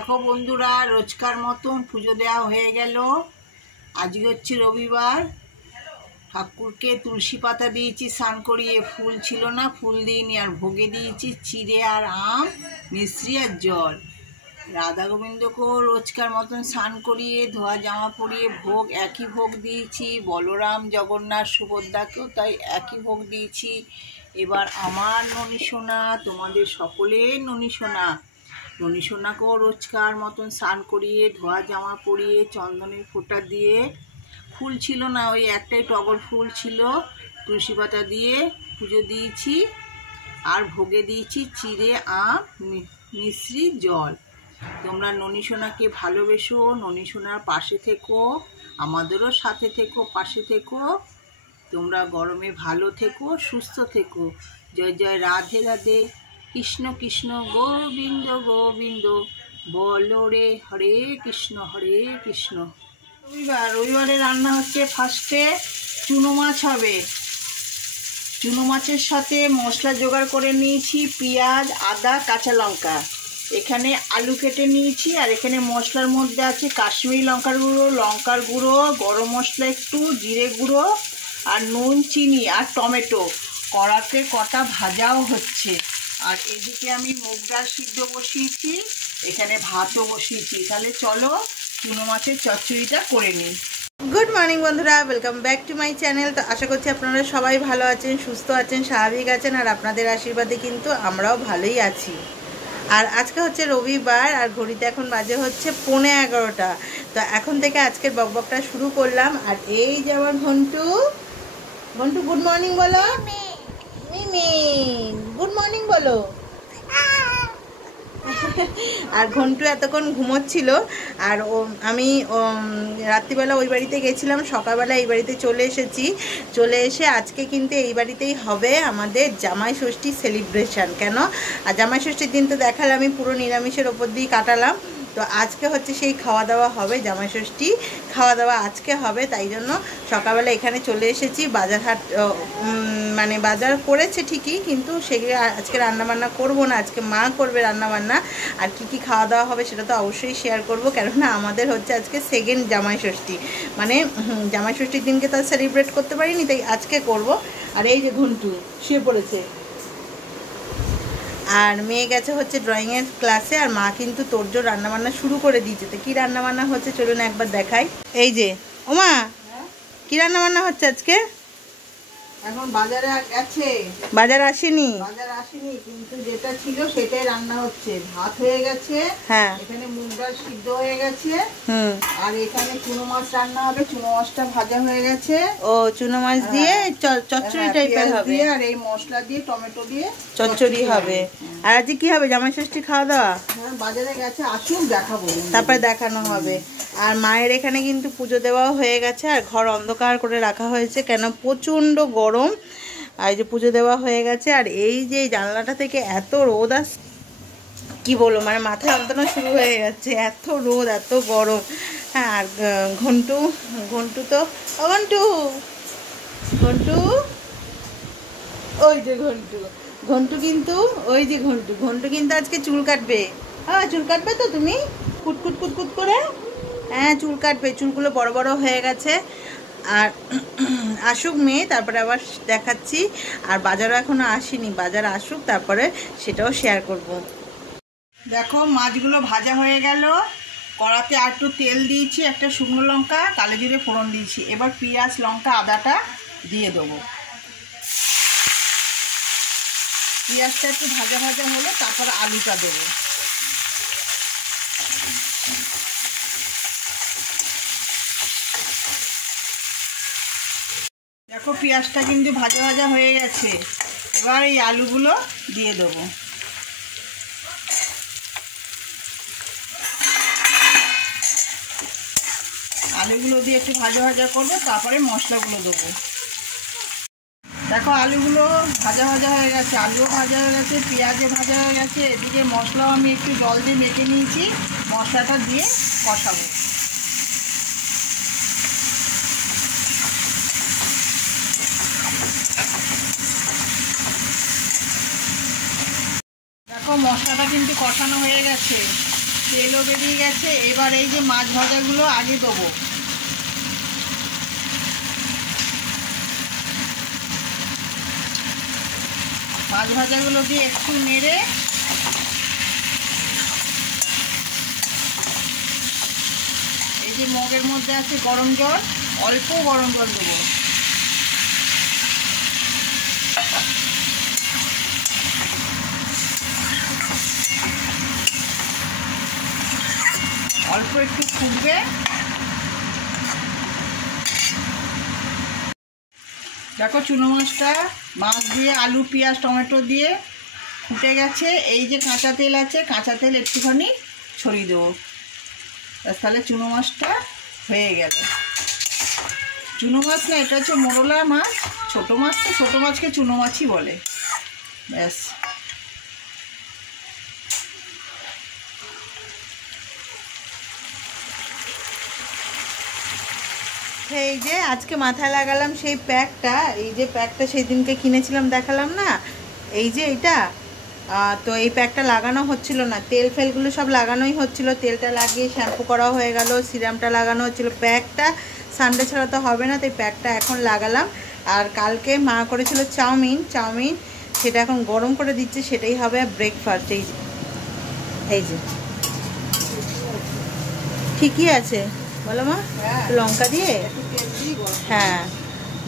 দেখো বন্ধুরা, রোজকার মতন পুজো দেওয়া হয়ে গেল। আজকে হচ্ছে রবিবার। ঠাকুরকে তুলসী পাতা দিয়েছি স্নান করিয়ে, ফুল ছিল না, ফুল দিইনি। আর ভোগে দিয়েছি চিড়ে আর আম, মিশ্রি আর জল। রাধা গোবিন্দকেও রোজকার মতন স্নান করিয়ে ধোয়া জামা পরিয়ে ভোগ একই ভোগ দিয়েছি। বলরাম, জগন্নাথ, সুভদ্রাকেও তাই একই ভোগ দিয়েছি। এবার আমার ননী সোনা, তোমাদের সকলের ননী সোনা, ননী সোনাকেও রোজকার মতন স্নান করিয়ে ধোয়া জামা পরিয়ে চন্দনের ফোঁটা দিয়ে, ফুল ছিল না, ওই একটাই টগর ফুল ছিল, তুলসী পাতা দিয়ে পুজো দিয়েছি। আর ভোগে দিয়েছি চিড়ে, আম, মিশ্রি, জল। তোমরা ননী সোনাকে ভালোবেসো, ননী সোনার পাশে থেকো, আমাদেরও সাথে থেকো, পাশে থেকো। তোমরা গরমে ভালো থেকো, সুস্থ থেকো। জয় জয় রাধে রাধে, কৃষ্ণ কৃষ্ণ গোবিন্দ গোবিন্দ, বলো রে হরে কৃষ্ণ হরে কৃষ্ণ। রবিবারে রান্না হচ্ছে, ফার্স্টে চুনো মাছ হবে। চুনো মাছের সাথে মশলা জোগাড় করে নিয়েছি, পেঁয়াজ, আদা, কাঁচা লঙ্কা। এখানে আলু কেটে নিয়েছি। আর এখানে মশলার মধ্যে আছে কাশ্মীরি লঙ্কার গুঁড়ো, লঙ্কার গুঁড়ো, গরম মশলা একটু, জিরে গুঁড়ো, আর নুন, চিনি আর টমেটো। কড়াতে কটা ভাজাও হচ্ছে। আর এদিকে আমি মুগ ডাল সিদ্ধ বসিয়েছি, এখানে ভাতও বসিয়েছি। তাহলে চলো চুনো মাছের চচ্চড়িটা করে নিই। গুড মর্নিং বন্ধুরা, welcome back to my channel. তো আশা করছি আপনারা সবাই ভালো আছেন, সুস্থ আছেন, স্বাভাবিক আছেন। আর আপনাদের আশীর্বাদে কিন্তু আমরাও ভালোই আছি। আর আজকে হচ্ছে রবিবার, আর ঘড়িতে এখন বাজে হচ্ছে 11:15। তো এখন থেকে আজকের বকবকটা শুরু করলাম। আর এই যে আমার ঘন্টু, ঘন্টু গুড মর্নিং বলো। মিমি গুড মর্নিং বলো। আর ঘন্টু এতক্ষণ ঘুমোচ্ছিল। আর আমি রাত্রিবেলা ওই বাড়িতে গেছিলাম, সকালবেলা এই বাড়িতে চলে এসেছি। চলে এসে আজকে কিন্তু এই বাড়িতেই হবে আমাদের জামাই ষষ্ঠী সেলিব্রেশন। কেন? আর জামাই ষষ্ঠীর দিন তো দেখালাম আমি পুরো নিরামিষের ওপর দিয়ে কাটালাম। তো আজকে হচ্ছে সেই খাওয়া দাওয়া হবে, জামাই ষষ্ঠী খাওয়া দাওয়া আজকে হবে। তাই জন্য সকালবেলা এখানে চলে এসেছি। বাজারহাট মানে বাজার করেছে ঠিকই, কিন্তু সেগুলো আজকে রান্নাবান্না করবো না, আজকে মা করবে রান্নাবান্না। আর কি কি খাওয়া দাওয়া হবে সেটা তো অবশ্যই শেয়ার করবো, কেননা আমাদের হচ্ছে আজকে সেকেন্ড জামাই ষষ্ঠী। মানে জামাই ষষ্ঠীর দিনকে তো সেলিব্রেট করতে পারিনি, তাই আজকে করব। আর এই যে ঘন্টু শুয়ে পড়েছে। আর মেয়ে গেছে হচ্ছে ড্রয়িংয়ের ক্লাসে। আর মা কিন্তু তোরজোর রান্নাবান্না শুরু করে দিয়েছে। তো কী রান্নাবান্না হচ্ছে চলুন একবার দেখাই। এই যে ওমা, কী রান্নাবান্না হচ্ছে আজকে? এখন বাজারে গেছে, বাজার আসেনি, বাজার আসেনি, কিন্তু যেটা ছিল সেটাই রান্না হচ্ছে। ভাত হয়ে গেছে, হ্যাঁ, এখানে মুগ ডাল সিদ্ধ হয়ে গেছে। আর এখানে চুনো মাছ রান্না হবে, চুনো মাছটা ভাজা হয়ে গেছে। ও চুনো মাছ দিয়ে চচ্চড়ি টাইপের হবে। আর এই মশলা দিয়ে টমেটো দিয়ে চচ্চড়ি হবে। আর আজকে কি হবে জামাই ষষ্ঠী খাওয়া দাওয়া? হ্যাঁ, বাজারে গেছে, আসুন দেখাবো, তারপরে দেখানো হবে। আর মায়ের এখানে কিন্তু পুজো দেওয়াও হয়ে গেছে। আর ঘর অন্ধকার করে রাখা হয়েছে, কেন প্রচণ্ড গরম। আর এই যে পুজো দেওয়া হয়ে গেছে। আর এই যে জানলাটা থেকে এত রোদ আস, কি বলবো, মানে মাথায় যন্ত্রণা শুরু হয়ে যাচ্ছে, এত রোদ, এত গরম। হ্যাঁ, আর ঘন্টু তো ঘন্টু ওই যে ঘন্টু কিন্তু ওই যে ঘন্টু কিন্তু আজকে চুল কাটবে। হ্যাঁ, চুল কাটবে তো তুমি কুটকুট করে? হ্যাঁ, চুল কাটবে। চুলগুলো বড় বড় হয়ে গেছে। আর আসুক মেয়ে, তারপরে আবার দেখাচ্ছি। আর বাজারও এখনো আসেনি, বাজার আসুক তারপরে সেটাও শেয়ার করব। দেখো মাছগুলো ভাজা হয়ে গেল। কড়াতে আর একটু তেল দিয়েছি, একটা শুকনো লঙ্কা, কালো জিরে ফোড়ন দিয়েছি। এবার পেঁয়াজ, লঙ্কা, আদাটা দিয়ে দেবো। পেঁয়াজটা একটু ভাজা ভাজা হলে তারপর আলুটা দেবো। দেখো পেঁয়াজটা কিন্তু ভাজা ভাজা হয়ে গেছে। এবার এই আলুগুলো দিয়ে দেবো। আলুগুলো দিয়ে একটু ভাজা ভাজা করবো, তারপরে মশলাগুলো দেবো। দেখো আলুগুলো ভাজা ভাজা হয়ে গেছে, আলুও ভাজা হয়ে গেছে, পেঁয়াজে ভাজা হয়ে গেছে। এদিকে মশলাও আমি একটু জল দিয়ে মেখে নিয়েছি, মশলাটা দিয়ে কষাবো। দেখো মশলাটা কিন্তু কষানো হয়ে গেছে। তেলও বেরিয়ে গেছে। এবার এই যে মাছ ভাজাগুলো আগে দেবো। মাছ ভাজাগুলো দিয়ে একটু নেড়ে এই যে মগের মধ্যে আছে গরম জল, অল্প গরম জল দেবো। অল্প একটু ফুটবে। দেখো চুনো মাছটা মাছ দিয়ে আলু পেঁয়াজ টমেটো দিয়ে ফুটে গেছে। এই যে কাঁচা তেল আছে, কাঁচা তেল একটুখানি ছড়িয়ে দেবো, তাহলে চুনো মাছটা হয়ে গেল। চুনো মাছ না, এটা হচ্ছে মোরলা মাছ। ছোটো মাছ তো ছোটো মাছকে চুনো মাছই বলে। ব্যাস এই যে আজকে মাথায় লাগালাম সেই প্যাকটা, এই যে প্যাকটা সেই দিনকে কিনেছিলাম দেখালাম না, এই যে এটা তো এই প্যাকটা লাগানো হচ্ছিল না, তেল ফেলগুলো সব লাগানোই হচ্ছিল। তেলটা লাগিয়ে শ্যাম্পু করা হয়ে গেল, সিরামটা লাগানো হচ্ছিল। প্যাকটা সানডে ছাড়া তো হবে না, তাই প্যাকটা এখন লাগালাম। আর কালকে মা করেছিল চাউমিন, সেটা এখন গরম করে দিচ্ছে, সেটাই হবে ব্রেকফাস্ট। এই যে ঠিকই আছে বলো মা, লঙ্কা দিয়ে। হ্যাঁ,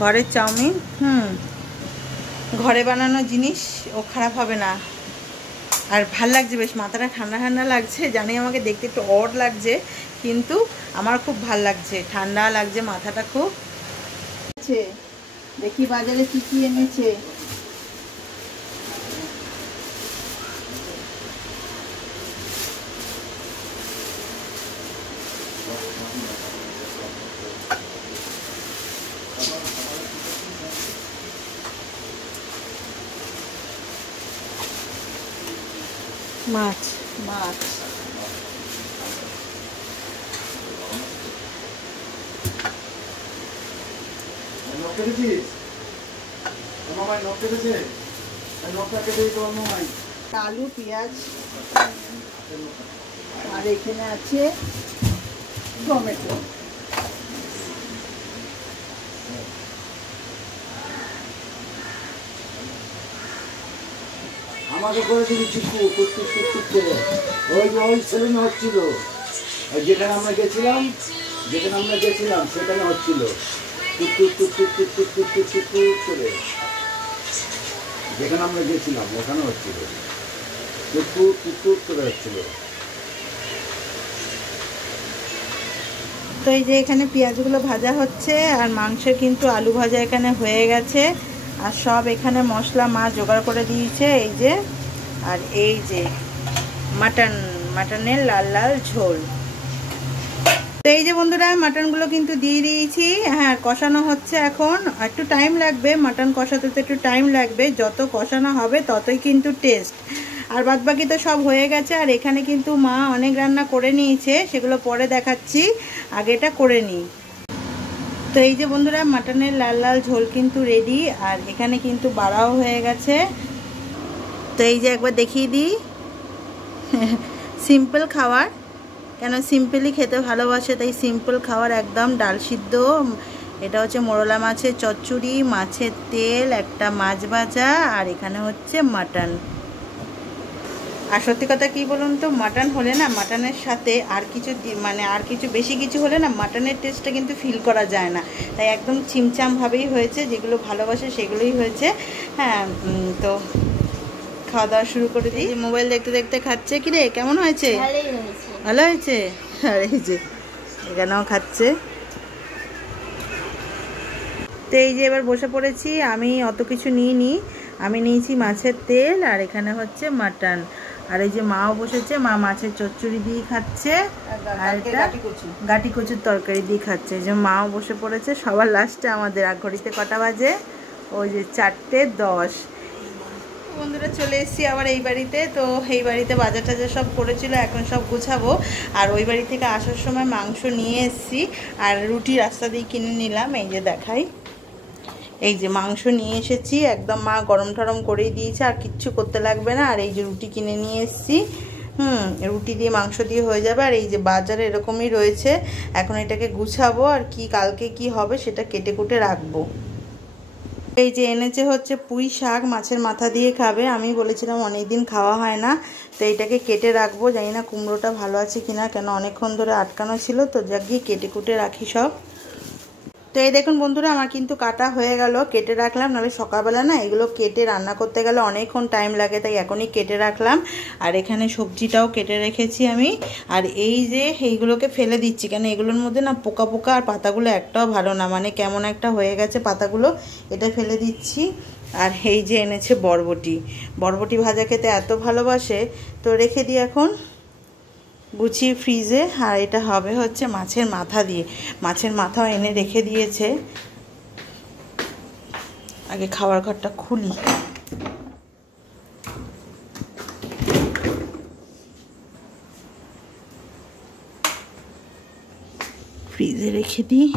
ঘরের চাউমিন, ঘরে বানানো জিনিস, ও খারাপ হবে না। আর ভাল লাগছে বেশ, মাথাটা ঠান্ডা ঠান্ডা লাগছে। জানি আমাকে দেখতে একটু অড লাগছে, কিন্তু আমার খুব ভাল লাগছে, ঠান্ডা লাগছে মাথাটা খুব। দেখি বাজারে কি কি এনেছে। মাছ আলু পেঁয়াজ, আর এখানে আছে টমেটো। আমাকে করে দিবি চিকু কুটকুট কুটকুট করে। ওই সেলুনে হচ্ছিল, যেখানে আমরা গেছিলাম সেখানে হচ্ছিল কুটকুট কুটকুট কুটকুট কুটকুট কুটকুট করে। যেখানে আমরা গেছিলাম ওখানে হচ্ছিল কুটকুট কুটকুট করে হচ্ছিল। তো এই যে এখানে পেঁয়াজগুলো ভাজা হচ্ছে, আর মাংসের কিন্তু আলু ভাজা এখানে হয়ে গেছে। আর সব এখানে মশলা মা জোগাড় করে দিয়েছে। এই যে, আর এই যে মাটনের লাল লাল ঝোল। তো এই যে বন্ধুরা, মাটনগুলো কিন্তু দিয়ে দিয়েছি। হ্যাঁ, কষানো হচ্ছে এখন, একটু টাইম লাগবে, মাটন কষাতে তো একটু টাইম লাগবে। যত কষানো হবে ততই কিন্তু টেস্ট। আর বাদ বাকি তো সব হয়ে গেছে। আর এখানে কিন্তু মা অনেক রান্না করে নিয়েছে, সেগুলো পরে দেখাচ্ছি, আগে এটা করে নিই। তো এই যে বন্ধুরা, মাটনের লাল লাল ঝোল কিন্তু রেডি। আর এখানে কিন্তু বাড়াও হয়ে গেছে। তো এই যে একবার দেখিয়ে দিই, সিম্পল খাবার, কেন সিম্পলি খেতে ভালোবাসে, তাই সিম্পল খাবার একদম। ডাল সিদ্ধ, এটা হচ্ছে মোরলা মাছের চচ্চড়ি, মাছের তেল, একটা মাছ ভাজা, আর এখানে হচ্ছে মাটন। আর সত্যি কথা কি বলুন তো, মাটন হলে না, মাটনের সাথে আর কিছু আর কিছু বেশি কিছু হলে না, মাটনের টেস্টটা কিন্তু ফিল করা যায় না। তাই একদম চিমচামভাবেই হয়েছে, যেগুলো ভালোবাসে সেগুলোই হয়েছে। হ্যাঁ, তো খাওয়া দাওয়া শুরু করে দিই। মোবাইল দেখতে দেখতে খাচ্ছে। কি রে, কেমন হয়েছে? ভালো হয়েছে। আর এই যে এখানেও খাচ্ছে। তো এই যে এবার বসে পড়েছি। আমি অত কিছু নিইনি, আমি নিয়েছি মাছের তেল, আর এখানে হচ্ছে মাটন। আর এই যে মাও বসেছে, মা মাছের চচ্চড়ি দিয়ে খাচ্ছে, আর এটা গাটি কচুর তরকারি দিয়ে খাচ্ছে। এই যে মাও বসে পড়েছে সবার লাস্টে আমাদের। আর ঘড়িতে কটা বাজে? ওই যে 4:10। বন্ধুরা চলে এসেছি আবার এই বাড়িতে। তো এই বাড়িতে বাজার টাজার সব করেছিল, এখন সব গুছাবো। আর ওই বাড়ি থেকে আসার সময় মাংস নিয়ে এসেছি, আর রুটি রাস্তা দিয়ে কিনে নিলাম। এই যে দেখাই, এই যে মাংস নিয়ে এসেছি, একদম মা গরম টরম করেই দিয়েছে, আর কিচ্ছু করতে লাগবে না। আর এই যে রুটি কিনে নিয়ে এসেছি, রুটি দিয়ে মাংস দিয়ে হয়ে যাবে। আর এই যে বাজারে এরকমই রয়েছে, এখন এটাকে গুছাবো আর কি কালকে কি হবে সেটা কেটে কুটে রাখবো। এই যে এনেছে হচ্ছে পুঁই শাক, মাছের মাথা দিয়ে খাবে। আমি বলেছিলাম অনেক দিন খাওয়া হয় না, তো এইটাকে কেটে রাখবো। জানি না কুমড়োটা ভালো আছে কিনা, কেন অনেকক্ষণ ধরে আটকানো ছিল, তো যাক গিয়ে কেটে কুটে রাখি সব। তো এই দেখুন বন্ধুরা, আমার কিন্তু কাটা হয়ে গেল, কেটে রাখলাম। নাহলে সকালবেলা না এগুলো কেটে রান্না করতে গেলে অনেকক্ষণ টাইম লাগে, তাই এখনই কেটে রাখলাম। আর এখানে সবজিটাও কেটে রেখেছি আমি। আর এই যে এইগুলোকে ফেলে দিচ্ছি, কেন এগুলোর মধ্যে না পোকা পোকা, আর পাতাগুলো একটাও ভালো না, মানে কেমন একটা হয়ে গেছে পাতাগুলো, এটা ফেলে দিচ্ছি। আর এই যে এনেছে বরবটি, বরবটি ভাজা খেতে এত ভালোবাসে, তো রেখে দিই এখন গুছিয়ে ফ্রিজে। আর এটা হবে হচ্ছে মাছের মাথা দিয়ে, মাছের মাথাও এনে রেখে দিয়েছে। আগে খাবার ঘরটা খুলি। ফ্রিজে রেখে দিই।